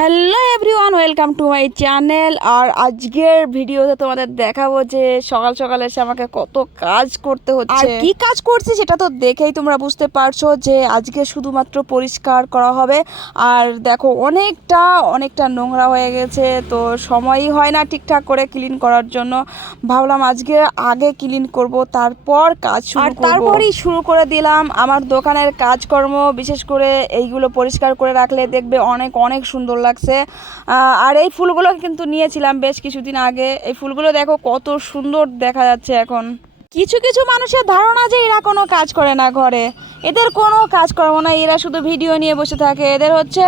Hello everyone welcome to my channel. আর আজকের ভিডিওতে তোমাদের দেখাবো যে সকাল সকাল এসে আমাকে কত কাজ করতে হচ্ছে। আর কি কাজ করছি সেটা তো দেখেই তোমরা বুঝতে পারছ যে আজকে শুধুমাত্র পরিষ্কার করা হবে। আর দেখো অনেকটা অনেকটা নোংরা হয়ে গেছে তো সময়ই হয় না ঠিকঠাক করে ক্লিন করার জন্য। ভাবলাম আজকে আগে ক্লিন করব তারপর কাজ শুরু আর তারপরই শুরু করে দিলাম। আমার দোকানের কাজকর্ম বিশেষ করে এইগুলো পরিষ্কার করে রাখলে দেখবে অনেক অনেক সুন্দর লাগছে। আর এই ফুলগুলো কিন্তু নিয়েছিলাম বেশ কিছুদিন আগে। এই ফুলগুলো দেখো কত সুন্দর দেখা যাচ্ছে এখন। কিছু কিছু মানুষের ধারণা যে এরা কোনো কাজ করে না ঘরে। এদের কোনো কাজকর্ম না, এরা শুধু ভিডিও নিয়ে বসে থাকে। এদের হচ্ছে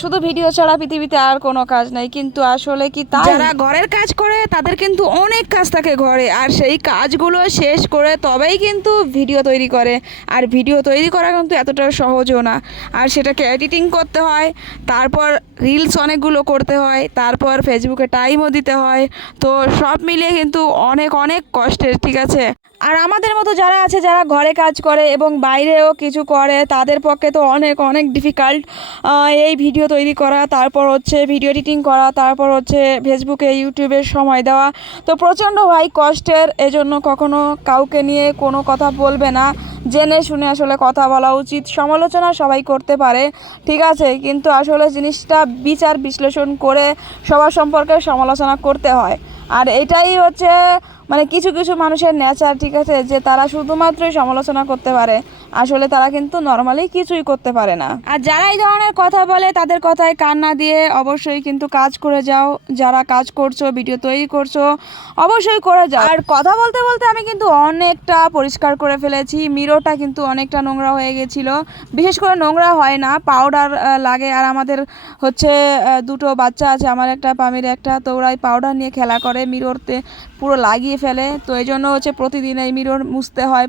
শুধু ভিডিও ছাড়া পৃথিবীতে আর কোনো কাজ নাই। কিন্তু আসলে কি যারা ঘরের কাজ করে, তাদের কিন্তু অনেক কাজ থাকে ঘরে। আর সেই কাজগুলো শেষ করে তবেই কিন্তু ভিডিও তৈরি করে। আর ভিডিও তৈরি করা কিন্তু এতটা সহজও না। আর সেটাকে এডিটিং করতে হয়, তারপর রিলস অনেকগুলো করতে হয়, তারপর ফেসবুকে টাইমও দিতে হয়। তো সব মিলিয়ে কিন্তু অনেক অনেক কষ্টের, ঠিক আছে আর আমাদের মতো যারা আছে, যারা ঘরে কাজ করে এবং বাইরেও কিছু করে, তাদের পক্ষে তো অনেক অনেক ডিফিকাল্ট এই ভিডিও তৈরি করা, তারপর হচ্ছে ভিডিও এডিটিং করা, তারপর হচ্ছে ফেসবুকে, ইউটিউবে সময় দেওয়া। তো প্রচণ্ড ভাই কষ্টের, এজন্য কখনো কাউকে নিয়ে কোনো কথা বলবে না। জেনে শুনে আসলে কথা বলা উচিত, সমালোচনা সবাই করতে পারে, ঠিক আছে? কিন্তু আসলে জিনিসটা বিচার বিশ্লেষণ করে সবার সম্পর্কে সমালোচনা করতে হয়। আর এটাই হচ্ছে মানে কিছু কিছু মানুষের নেচার, ঠিক আছে, যে তারা শুধুমাত্রই সমালোচনা করতে পারে, আসলে তারা কিন্তু নর্মালি কিছুই করতে পারে না। আর যারা এই ধরনের কথা বলে, তাদের কথায় কান না দিয়ে অবশ্যই কিন্তু কাজ করে যাও। যারা কাজ করছ ভিডিও তৈরি করছ, অবশ্যই করে যাও। আর কথা বলতে বলতে আমি কিন্তু অনেকটা পরিষ্কার করে ফেলেছি। মিরোটা কিন্তু অনেকটা নোংরা হয়ে গেছিল। বিশেষ করে নোংরা হয় না পাউডার লাগে। আর আমাদের হচ্ছে দুটো বাচ্চা আছে, আমার একটা, পামির একটা, তো ওরা পাউডার নিয়ে খেলা করে। মিররতে পুরো লাগিয়ে ফেলে। তো এই জন্য হচ্ছে প্রতিদিন এই মিরর মুছতে হয়,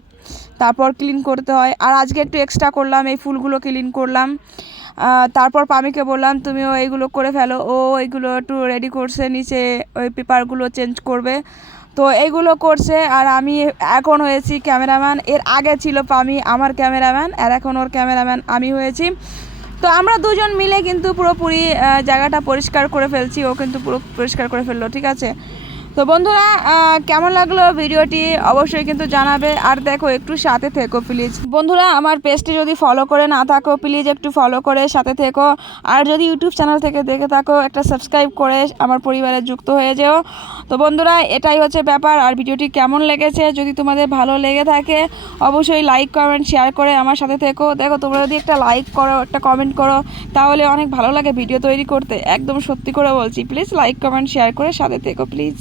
তারপর ক্লিন করতে হয়। আর আজকে একটু এক্সট্রা করলাম, এই ফুলগুলো ক্লিন করলাম। তারপর পামিকে বললাম, তুমিও এইগুলো করে ফেলো। ও এইগুলো একটু রেডি করছে, নিচে ওই পেপারগুলো চেঞ্জ করবে। তো এইগুলো করছে, আর আমি এখন হয়েছি ক্যামেরাম্যান এর আগে ছিল পামি, আমার ক্যামেরাম্যান আর এখন ওর ক্যামেরাম্যান আমি হয়েছি। তো আমরা দুজন মিলে কিন্তু পুরোপুরি জায়গাটা পরিষ্কার করে ফেলছি, ও কিন্তু পুরো পরিষ্কার করে ফেলল, ঠিক আছে? তো বন্ধুরা কেমন লাগল ভিডিওটি অবশ্যই কিন্তু জানাবে। আর দেখো, একটু সাথে থেকো প্লিজ বন্ধুরা, আমার পেজটি যদি ফলো করে না থাকো প্লিজ একটু ফলো করে সাথে থেকো। আর যদি ইউটিউব চ্যানেল থেকে দেখে থাকো, একটা সাবস্ক্রাইব করে আমার পরিবারে যুক্ত হয়ে যেও। তো বন্ধুরা, এটাই হচ্ছে ব্যাপার। আর ভিডিওটি কেমন লেগেছে, যদি তোমাদের ভালো লেগে থাকে, অবশ্যই লাইক কমেন্ট শেয়ার করে আমার সাথে থেকো। দেখো, তোমরা যদি একটা লাইক করো, একটা কমেন্ট করো, তাহলে অনেক ভালো লাগে ভিডিও তৈরি করতে। একদম সত্যি করে বলছি প্লিজ লাইক কমেন্ট শেয়ার করে সাথে থেকো প্লিজ